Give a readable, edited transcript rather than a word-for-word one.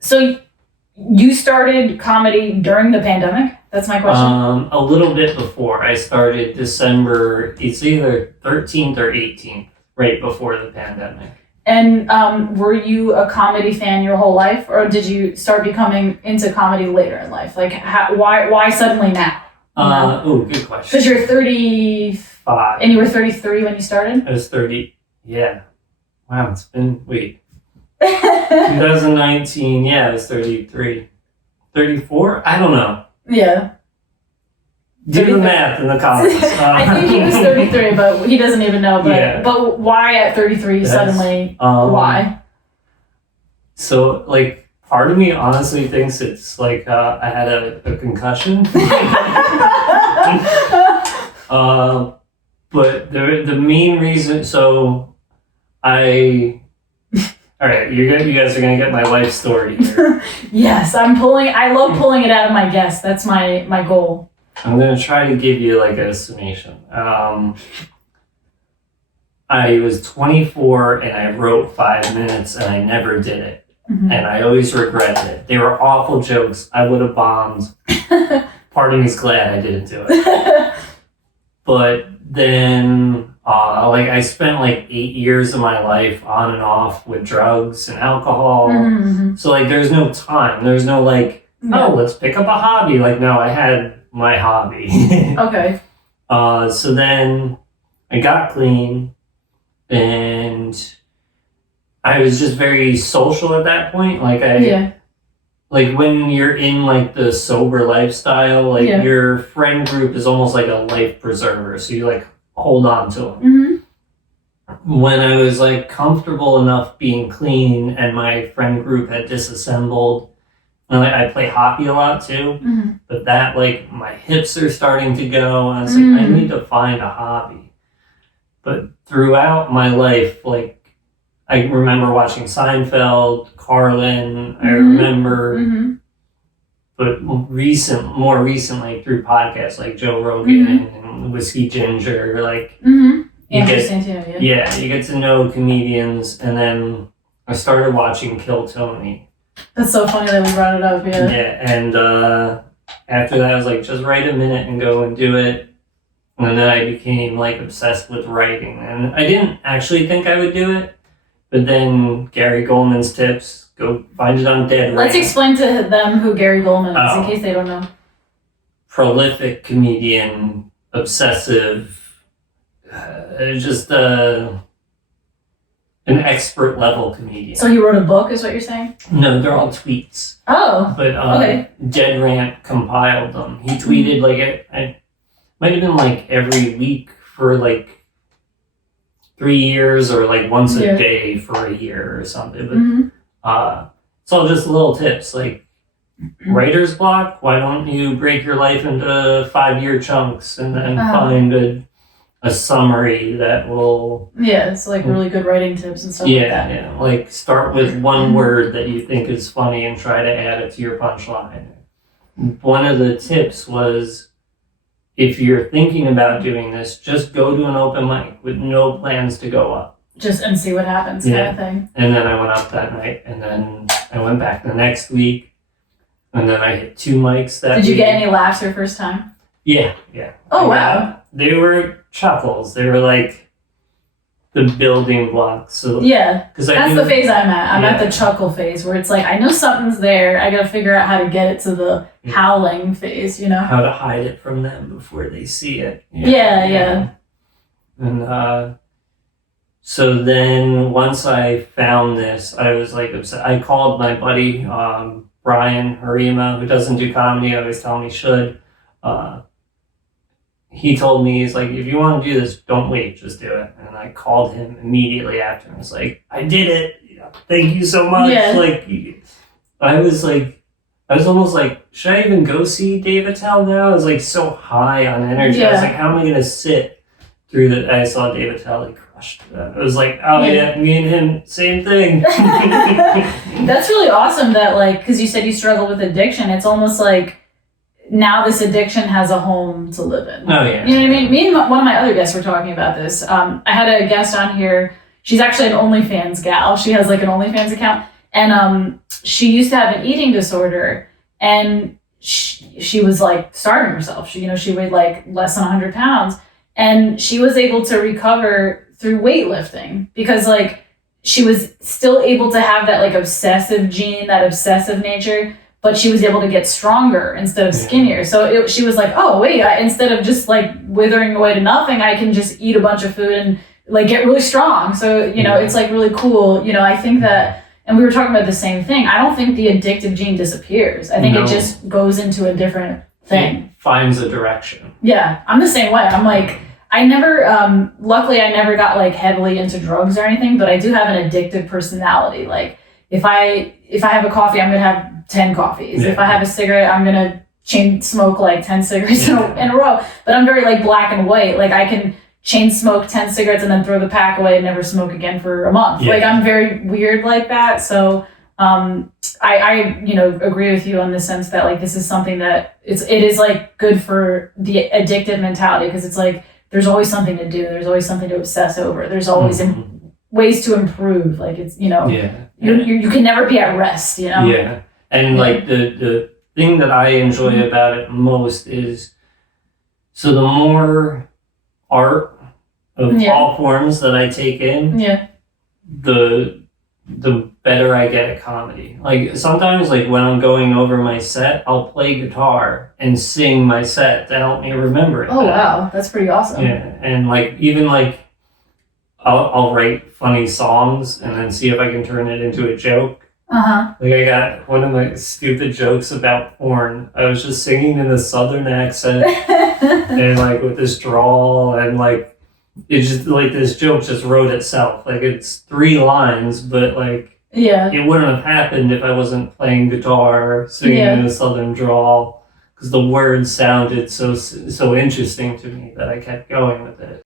So you started comedy during the pandemic? That's my question. A little bit before. I started December, it's either 13th or 18th, right before the pandemic. And were you a comedy fan your whole life, or did you start becoming into comedy later in life? Like, why suddenly now? Good question. Because you're 35, and you were 33 when you started? I was 30, yeah. Wow, it's been, 2019, yeah, I was 33. 34? I don't know. Yeah. Do the math in the comments. I think he was 33, but he doesn't even know. But why at 33 suddenly? Why? So, like, part of me honestly thinks it's like I had a concussion. But the main reason, so all right, you guys are gonna get my life story here. Yes, I love pulling it out of my guests. That's my goal. I'm gonna try to give you like a summation. I was 24 and I wrote 5 minutes and I never did it. Mm-hmm. And I always regretted it. They were awful jokes. I would have bombed. Part of me's glad I didn't do it. But then, I spent like 8 years of my life on and off with drugs and alcohol. Mm-hmm. So like, there's no time. There's no like, let's pick up a hobby. Like, no, I had my hobby. Okay. So then I got clean and I was just very social at that point. Like like when you're in like the sober lifestyle, like your friend group is almost like a life preserver. So you like hold on to them. Mm-hmm. When I was like comfortable enough being clean and my friend group had disassembled, and I play hockey a lot too, mm-hmm. but that like my hips are starting to go and I was like, I need to find a hobby. But throughout my life, like I remember watching Seinfeld, Carlin, I remember, but more recently through podcasts like Joe Rogan and Whiskey Ginger, like you get to know comedians, and then I started watching Kill Tony. That's so funny that we brought it up, yeah. Yeah, and after that I was like, just write a minute and go and do it. And then I became like obsessed with writing, and I didn't actually think I would do it. But then Gary Goldman's tips, go find it on Dead Rant. Let's explain to them who Gary Goldman is, in case they don't know. Prolific comedian, obsessive, just an expert level comedian. So he wrote a book, is what you're saying? No, they're all tweets. Oh, but Dead Rant compiled them. He tweeted like it might have been like every week for like 3 years or like once a day for a year or something. But it's all just little tips like writer's block. Why don't you break your life into 5-year chunks and then find a summary that will... Yeah, it's like really good writing tips and stuff like that. Yeah, like start with one word that you think is funny and try to add it to your punchline. One of the tips was, if you're thinking about doing this, just go to an open mic with no plans to go up. Just and see what happens, kind of thing. And then I went up that night, and then I went back the next week, and then I hit 2 mics that week. Did you get any laughs your first time? Yeah. Oh, wow. They were chuckles. They were like the building blocks. So that's the phase I'm at. I'm at the chuckle phase, where it's like, I know something's there. I got to figure out how to get it to the howling phase, you know? How to hide it from them before they see it. Yeah. And so then once I found this, I was like upset. I called my buddy, Brian Harima, who doesn't do comedy. I always tell him he should. He told me, he's like, if you want to do this, don't wait, just do it. And I called him immediately after, and I was like, I did it. Thank you so much. Yeah. Like, I was almost like, should I even go see Dave Attell now? I was like so high on energy. Yeah. I was like, how am I going to sit through the... I saw Dave Attell, he crushed that. I was like, me and him, same thing. That's really awesome that, like, because you said you struggle with addiction. It's almost like now this addiction has a home to live in. Oh, yeah. You know what I mean? Me and one of my other guests were talking about this. I had a guest on here. she's actually an OnlyFans gal. She has like an OnlyFans account, and she used to have an eating disorder, and she was like starving herself. She weighed like less than 100 pounds, and she was able to recover through weightlifting because like she was still able to have that like obsessive gene, that obsessive nature, but she was able to get stronger instead of skinnier. So she was like, oh wait, instead of just like withering away to nothing, I can just eat a bunch of food and like get really strong. So, it's like really cool. I think that, and we were talking about the same thing. I don't think the addictive gene disappears. I think it just goes into a different thing. It finds a direction. Yeah, I'm the same way. I'm like, I never, luckily I never got like heavily into drugs or anything, but I do have an addictive personality. Like if I have a coffee, I'm going to have 10 coffees. If I have a cigarette, I'm going to chain smoke like 10 cigarettes in a row. But I'm very like black and white. Like I can chain smoke 10 cigarettes and then throw the pack away and never smoke again for a month. Like I'm very weird like that. So, I agree with you on the sense that like, this is something that it is like good for the addictive mentality. Because it's like, there's always something to do. There's always something to obsess over. There's always ways to improve. Like it's, you can never be at rest, Yeah. And like the thing that I enjoy about it most is, so the more art of all forms that I take in, the better I get at comedy. Like sometimes like when I'm going over my set, I'll play guitar and sing my set to help me remember it. Oh wow, that's pretty awesome. Yeah, and like even like I'll write funny songs and then see if I can turn it into a joke. Like I got one of my stupid jokes about porn. I was just singing in a southern accent and like with this drawl, and like it's just like this joke just wrote itself. Like it's 3 lines, but like it wouldn't have happened if I wasn't playing guitar, singing in a southern drawl, because the words sounded so interesting to me that I kept going with it.